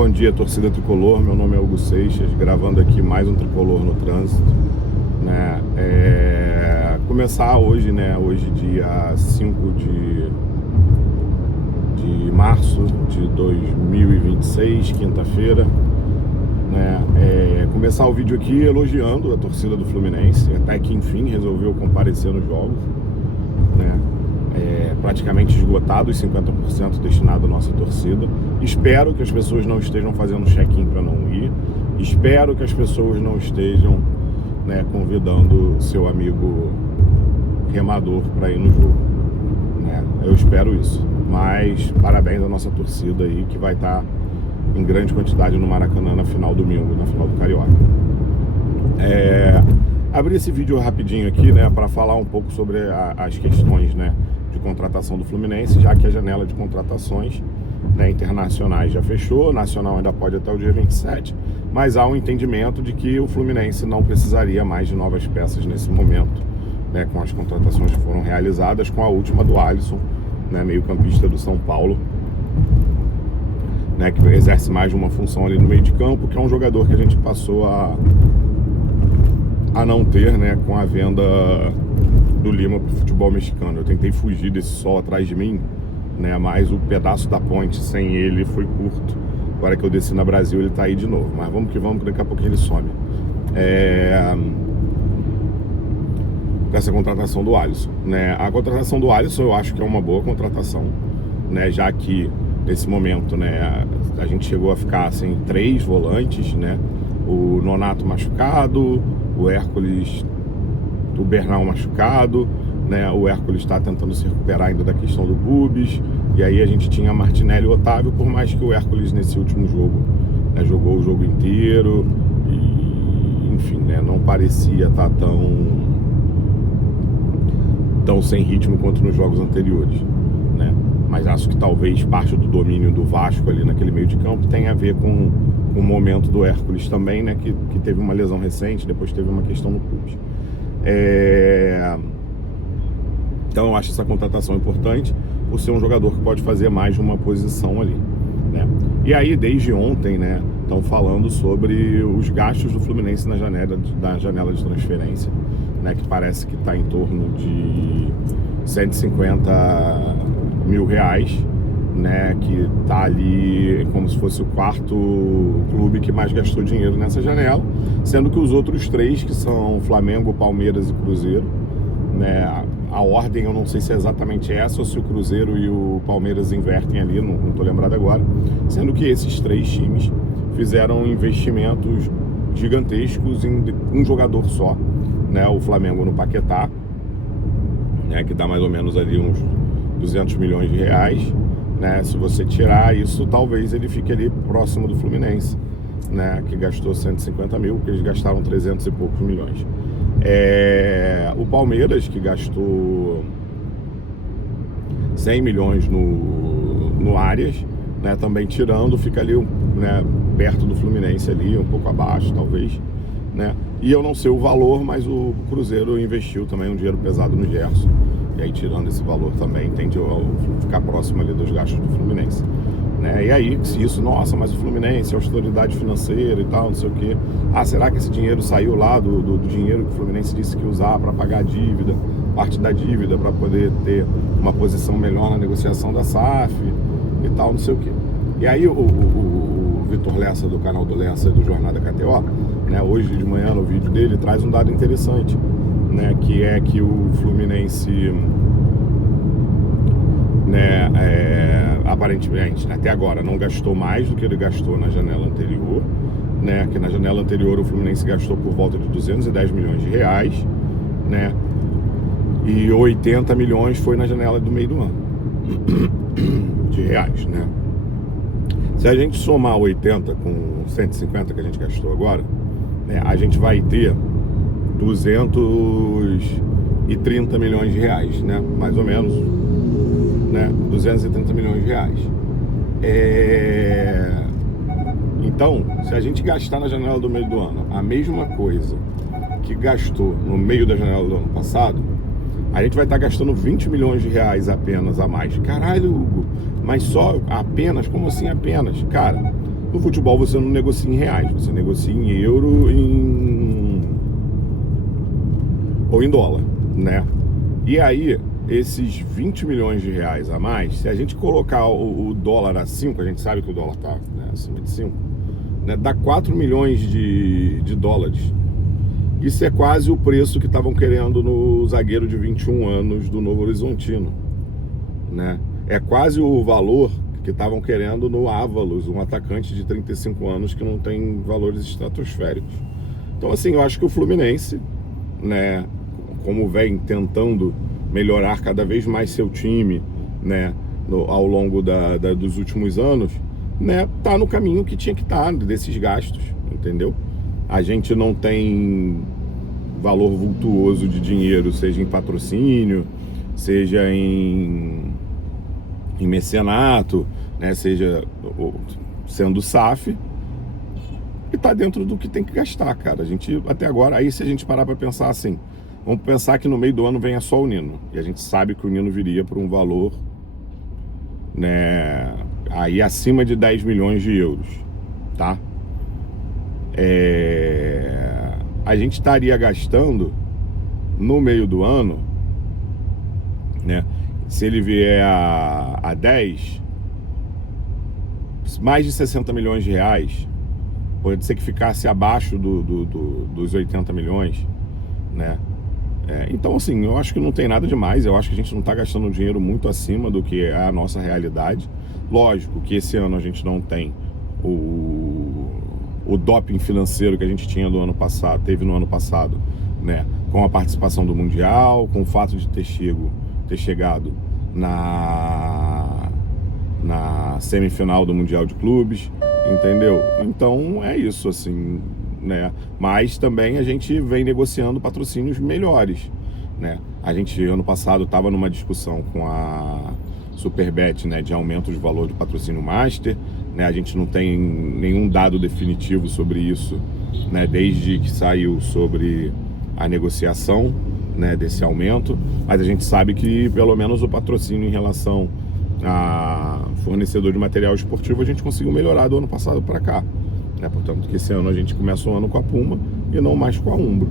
Bom dia, torcida tricolor. Meu nome é Hugo Seixas, gravando aqui mais um Tricolor no Trânsito, né? Começar hoje, né? Hoje, dia 5 de março de 2026, quinta-feira, né? Começar o vídeo aqui elogiando a torcida do Fluminense, até que enfim resolveu comparecer nos jogos, né? Praticamente esgotado, os 50% destinado à nossa torcida. Espero que as pessoas não estejam fazendo check-in para não ir. Espero que as pessoas não estejam, né, convidando seu amigo remador para ir no jogo, né? Eu espero isso. Mas parabéns à nossa torcida aí, que vai estar em grande quantidade no Maracanã na final domingo, na final do Carioca. Abri esse vídeo rapidinho aqui, né, para falar um pouco sobre as questões, né, de contratação do Fluminense, já que a janela de contratações, né, internacionais já fechou, nacional ainda pode até o dia 27, mas há um entendimento de que o Fluminense não precisaria mais de novas peças nesse momento, né, com as contratações que foram realizadas, com a última do Alisson, né, meio-campista do São Paulo, né, que exerce mais de uma função ali no meio de campo, que é um jogador que a gente passou a não ter, né, com a venda do Lima para o futebol mexicano. Eu tentei fugir desse sol atrás de mim, né, mas o pedaço da ponte sem ele foi curto. Agora que eu desci na Brasil, ele tá aí de novo, mas vamos que vamos, que daqui a pouco ele some. Essa contratação do Alisson, né? A contratação do Alisson eu acho que é uma boa contratação, né, já que nesse momento, né, a gente chegou a ficar sem 3 volantes, né, o Nonato machucado, o Hércules, o Bernal machucado, né, o Hércules está tentando se recuperar ainda da questão do Bubis, e aí a gente tinha Martinelli e Otávio, por mais que o Hércules nesse último jogo, né, jogou o jogo inteiro, e enfim, né, não parecia estar tão sem ritmo quanto nos jogos anteriores, né? Mas acho que talvez parte do domínio do Vasco ali naquele meio de campo tenha a ver com o momento do Hércules também, né? Que teve uma lesão recente, depois teve uma questão no pubis. Então eu acho essa contratação importante por ser um jogador que pode fazer mais de uma posição ali, né? E aí desde ontem, né, estão falando sobre os gastos do Fluminense na janela de transferência, né, que parece que está em torno de 150 mil reais, né, que tá ali como se fosse o quarto clube que mais gastou dinheiro nessa janela, sendo que os outros 3, que são Flamengo, Palmeiras e Cruzeiro, né, a ordem eu não sei se é exatamente essa ou se o Cruzeiro e o Palmeiras invertem ali, não tô lembrado agora, sendo que esses 3 times fizeram investimentos gigantescos em um jogador só, né, o Flamengo no Paquetá, né, que dá mais ou menos ali uns 200 milhões de reais, né? Se você tirar isso, talvez ele fique ali próximo do Fluminense, né, que gastou 150 mil, porque eles gastaram 300 e poucos milhões. O Palmeiras, que gastou 100 milhões no Arias, né, também tirando, fica ali, né, perto do Fluminense ali, um pouco abaixo talvez, né? E eu não sei o valor, mas o Cruzeiro investiu também um dinheiro pesado no Gerson, e aí tirando esse valor também tende a ficar próximo ali dos gastos do Fluminense, né? E aí, se isso, nossa, mas o Fluminense, autoridade financeira e tal, não sei o quê. Será que esse dinheiro saiu lá do dinheiro que o Fluminense disse que ia usar para pagar a dívida, parte da dívida, para poder ter uma posição melhor na negociação da SAF e tal, não sei o quê. E aí o Vitor Lessa, do canal do Lessa, do Jornada KTO, né, hoje de manhã no vídeo dele traz um dado interessante, né, que é que o Fluminense, né, aparentemente, até agora, não gastou mais do que ele gastou na janela anterior, né, que na janela anterior o Fluminense gastou por volta de 210 milhões de reais, né, e 80 milhões foi na janela do meio do ano, de reais, né. Se a gente somar 80 com 150 que a gente gastou agora, né, a gente vai ter 230 milhões de reais, né, mais ou menos, né, 230 milhões de reais. Então, se a gente gastar na janela do meio do ano a mesma coisa que gastou no meio da janela do ano passado, a gente vai estar gastando 20 milhões de reais apenas a mais. Caralho, Hugo, mas só apenas? Como assim apenas? Cara, No futebol você não negocia em reais, você negocia em euro ou em dólar, né? E aí, esses 20 milhões de reais a mais, se a gente colocar o dólar a 5, a gente sabe que o dólar está, né, acima de 5, né, dá 4 milhões de dólares. Isso é quase o preço que estavam querendo no zagueiro de 21 anos do Novo Horizontino, né? É quase o valor que estavam querendo no Ávalos, um atacante de 35 anos que não tem valores estratosféricos. Então, assim, eu acho que o Fluminense, né, como vem tentando melhorar cada vez mais seu time, né, ao longo dos últimos anos, né, tá no caminho que tinha que estar desses gastos, entendeu? A gente não tem valor vultuoso de dinheiro, seja em patrocínio, seja em mecenato, né, seja sendo SAF, e tá dentro do que tem que gastar, cara. A gente, até agora, aí se a gente parar para pensar assim, vamos pensar que no meio do ano venha só o Nino, e a gente sabe que o Nino viria por um valor, né, aí acima de 10 milhões de euros, tá? A gente estaria gastando no meio do ano, né, se ele vier a 10, mais de 60 milhões de reais. Pode ser que ficasse abaixo dos 80 milhões, né? Então, assim, eu acho que não tem nada demais. Eu acho que a gente não está gastando dinheiro muito acima do que é a nossa realidade. Lógico que esse ano a gente não tem o doping financeiro que a gente tinha do ano passado, teve no ano passado, né? Com a participação do Mundial, com o fato de ter chegado na semifinal do Mundial de Clubes, entendeu? Então é isso, assim, né? Mas também a gente vem negociando patrocínios melhores, né? A gente, ano passado, estava numa discussão com a Superbet, né, de aumento de valor de patrocínio Master, né? A gente não tem nenhum dado definitivo sobre isso, né, desde que saiu sobre a negociação, né, desse aumento, mas a gente sabe que pelo menos o patrocínio em relação a fornecedor de material esportivo a gente conseguiu melhorar do ano passado para cá, né? Portanto, que esse ano a gente começa o ano com a Puma e não mais com a Umbro,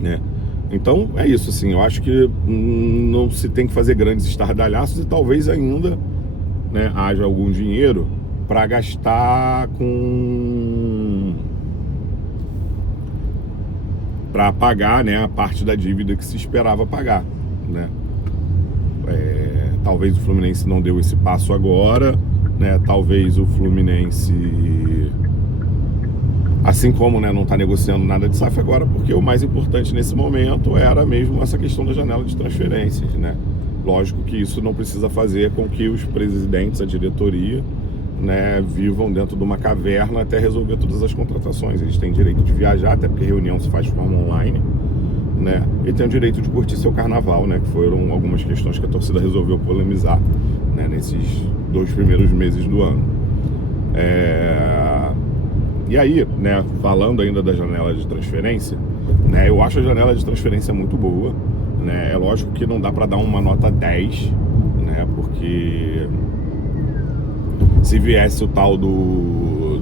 né? Então é isso, assim, eu acho que não se tem que fazer grandes estardalhaços e talvez ainda, né, haja algum dinheiro para gastar para pagar, né, a parte da dívida que se esperava pagar, né? Talvez o Fluminense não deu esse passo agora, né? Talvez o Fluminense, assim como, né, não está negociando nada de SAF agora, porque o mais importante nesse momento era mesmo essa questão da janela de transferências, né? Lógico que isso não precisa fazer com que os presidentes, a diretoria, né, vivam dentro de uma caverna até resolver todas as contratações. Eles têm direito de viajar, até porque reunião se faz de forma online, né? E tem o direito de curtir seu carnaval, né? Que foram algumas questões que a torcida resolveu polemizar, né, nesses 2 primeiros meses do ano. E aí, né, falando ainda da janela de transferência, né, eu acho a janela de transferência muito boa, né? É lógico que não dá para dar uma nota 10, né? Porque se viesse o tal do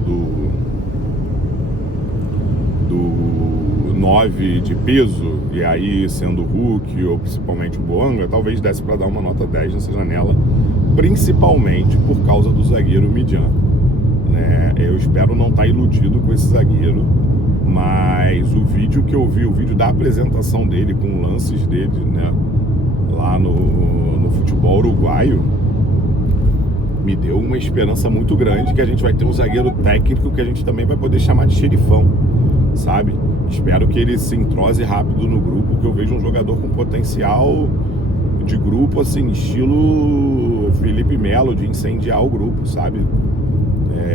9 de peso, e aí sendo o Hulk ou principalmente o Boanga, talvez desse para dar uma nota 10 nessa janela, principalmente por causa do zagueiro Midjan, né? Eu espero não estar iludido com esse zagueiro, mas o vídeo que eu vi, o vídeo da apresentação dele, com lances dele, né, lá no futebol uruguaio, me deu uma esperança muito grande que a gente vai ter um zagueiro técnico que a gente também vai poder chamar de xerifão, sabe? Espero que ele se entrose rápido no grupo, que eu vejo um jogador com potencial de grupo, assim, estilo Felipe Melo, de incendiar o grupo, sabe?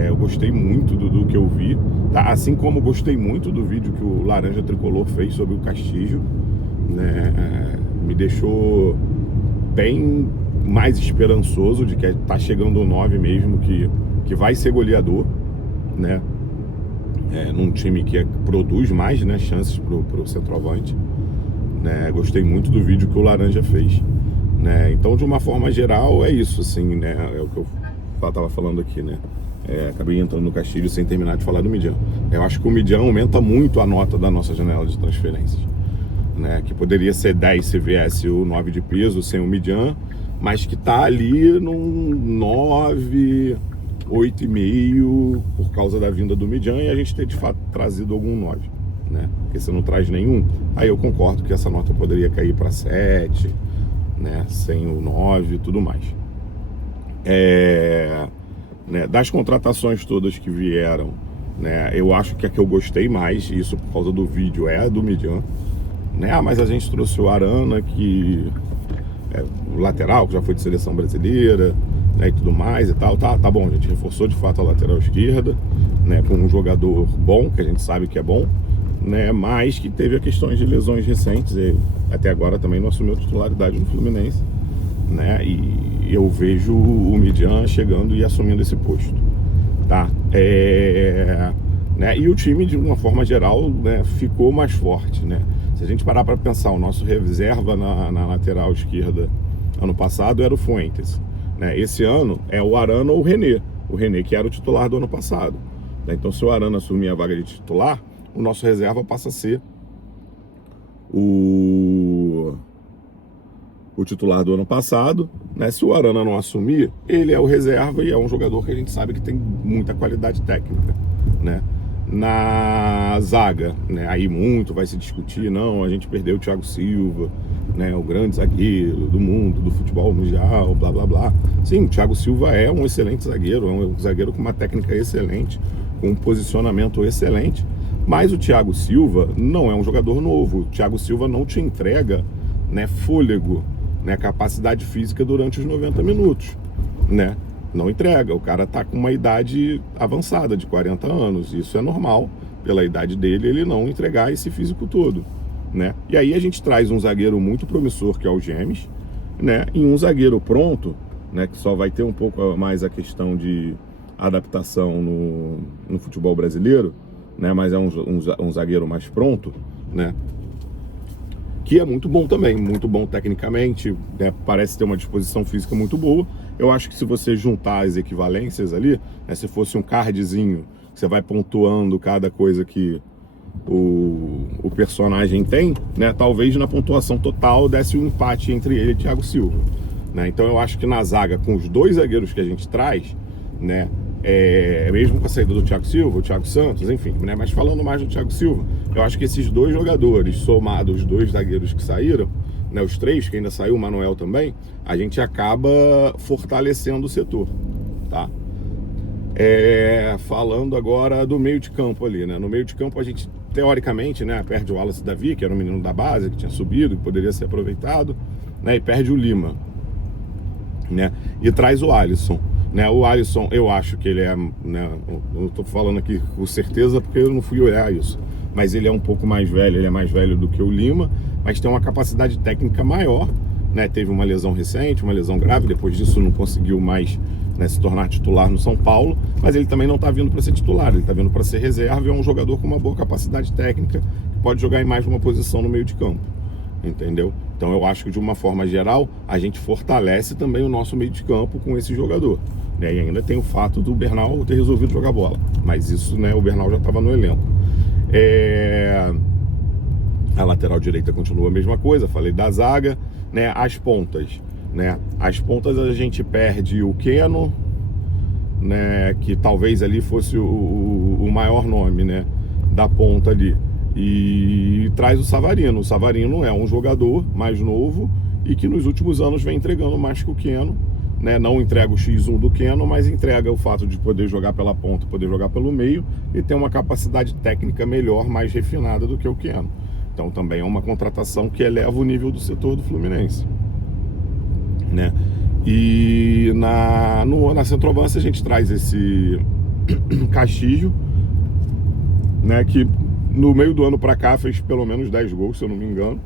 Eu gostei muito do que eu vi, tá? Assim como gostei muito do vídeo que o Laranja Tricolor fez sobre o Castillo, né? Me deixou bem mais esperançoso de que tá chegando o 9 mesmo, que vai ser goleador, né? Num time que produz mais, né, chances pro centroavante, né? Gostei muito do vídeo que o Laranja fez, né? Então, de uma forma geral, é isso, assim, né? É o que eu tava falando aqui, né? Acabei entrando no Castilho sem terminar de falar do Midian. Eu acho que o Midian aumenta muito a nota da nossa janela de transferências, né? Que poderia ser 10 se viesse o 9 de peso sem o Midian, mas que tá ali num 9, 8,5 por causa da vinda do Midian e a gente ter de fato trazido algum 9, né? Porque você não traz nenhum, aí eu concordo que essa nota poderia cair para 7, né? Sem o 9 e tudo mais. Né, das contratações todas que vieram, né, eu acho que a que eu gostei mais, isso por causa do vídeo, é a do Midian, né? Mas a gente trouxe o Arana, que é o lateral, que já foi de seleção brasileira, né, e tudo mais e tal. Tá bom, a gente reforçou de fato a lateral esquerda, né, com um jogador bom, que a gente sabe que é bom, né, mas que teve a questões de lesões recentes e até agora também não assumiu titularidade no Fluminense, né? E eu vejo o Midian chegando e assumindo esse posto, tá? Né? E o time, de uma forma geral, né, ficou mais forte, né? Se a gente parar para pensar, o nosso reserva na lateral esquerda ano passado era o Fuentes, né? Esse ano é o Arana ou o René que era o titular do ano passado, né? Então, se o Arana assumir a vaga de titular, o nosso reserva passa a ser o titular do ano passado, né? Se o Arana não assumir, ele é o reserva e é um jogador que a gente sabe que tem muita qualidade técnica, né? Na zaga, né? Aí muito vai se discutir, não, a gente perdeu o Thiago Silva, né? O grande zagueiro do mundo, do futebol mundial, blá blá blá. Sim, o Thiago Silva é um excelente zagueiro, é um zagueiro com uma técnica excelente, com um posicionamento excelente, mas o Thiago Silva não é um jogador novo. O Thiago Silva não te entrega, né, fôlego, né, capacidade física durante os 90 minutos, né? Não entrega. O cara tá com uma idade avançada, de 40 anos. Isso é normal, pela idade dele, ele não entregar esse físico todo, né? E aí a gente traz um zagueiro muito promissor, que é o Gemes, né? E um zagueiro pronto, né, que só vai ter um pouco mais a questão de adaptação no futebol brasileiro, né? Mas é um zagueiro mais pronto, né? Que é muito bom também, muito bom tecnicamente, né? Parece ter uma disposição física muito boa. Eu acho que se você juntar as equivalências ali, né, se fosse um cardzinho, você vai pontuando cada coisa que o personagem tem, né? Talvez na pontuação total desse um empate entre ele e Thiago Silva, né? Então eu acho que na zaga, com os dois zagueiros que a gente traz, né? Mesmo com a saída do Thiago Silva, o Thiago Santos, enfim, né? Mas falando mais do Thiago Silva, eu acho que esses dois jogadores, somados os dois zagueiros que saíram, né, os três, que ainda saiu, o Manuel também, a gente acaba fortalecendo o setor, tá? Falando agora do meio de campo ali, né? No meio de campo a gente, teoricamente, né, perde o Wallace Davi, que era um menino da base, que tinha subido, que poderia ser aproveitado, né? E perde o Lima, né? E traz o Alisson. Né, o Alisson, eu acho que ele é, né, eu tô falando aqui com certeza porque eu não fui olhar isso, mas ele é um pouco mais velho, ele é mais velho do que o Lima, mas tem uma capacidade técnica maior, né? Teve uma lesão recente, uma lesão grave, depois disso não conseguiu mais, né, se tornar titular no São Paulo, mas ele também não está vindo para ser titular, ele está vindo para ser reserva e é um jogador com uma boa capacidade técnica, que pode jogar em mais de uma posição no meio de campo, entendeu? Então eu acho que de uma forma geral, a gente fortalece também o nosso meio de campo com esse jogador. E ainda tem o fato do Bernal ter resolvido jogar bola, mas isso, né, o Bernal já estava no elenco. A lateral direita continua a mesma coisa, falei da zaga, né? As pontas, né? As pontas a gente perde o Keno, né, que talvez ali fosse o maior nome, né, da ponta ali, e traz o Savarino. O Savarino é um jogador mais novo e que nos últimos anos vem entregando mais que o Keno, né? Não entrega o X1 do Keno, mas entrega o fato de poder jogar pela ponta, poder jogar pelo meio e ter uma capacidade técnica melhor, mais refinada do que o Keno. Então também é uma contratação que eleva o nível do setor do Fluminense, né? E na centroavância a gente traz esse Castillo, né, que no meio do ano para cá fez pelo menos 10 gols, se eu não me engano,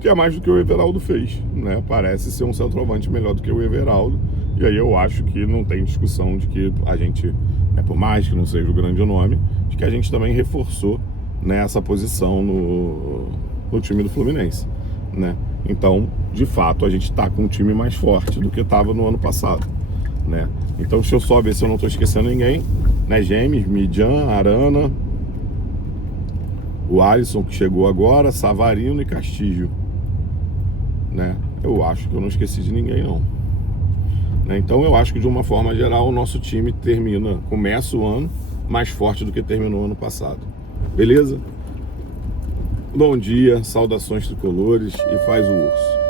que é mais do que o Everaldo fez, né? Parece ser um centroavante melhor do que o Everaldo, e aí eu acho que não tem discussão de que a gente, né, por mais que não seja o grande nome, de que a gente também reforçou, né, essa posição no time do Fluminense, né? Então, de fato, a gente está com um time mais forte do que estava no ano passado, né? Então deixa eu só ver se eu não estou esquecendo ninguém, né? James, Midian, Arana, o Alisson que chegou agora, Savarino e Castillo, né? Eu acho que eu não esqueci de ninguém não, né? Então eu acho que de uma forma geral o nosso time começa o ano mais forte do que terminou o ano passado, beleza? Bom dia, saudações tricolores e faz o urso.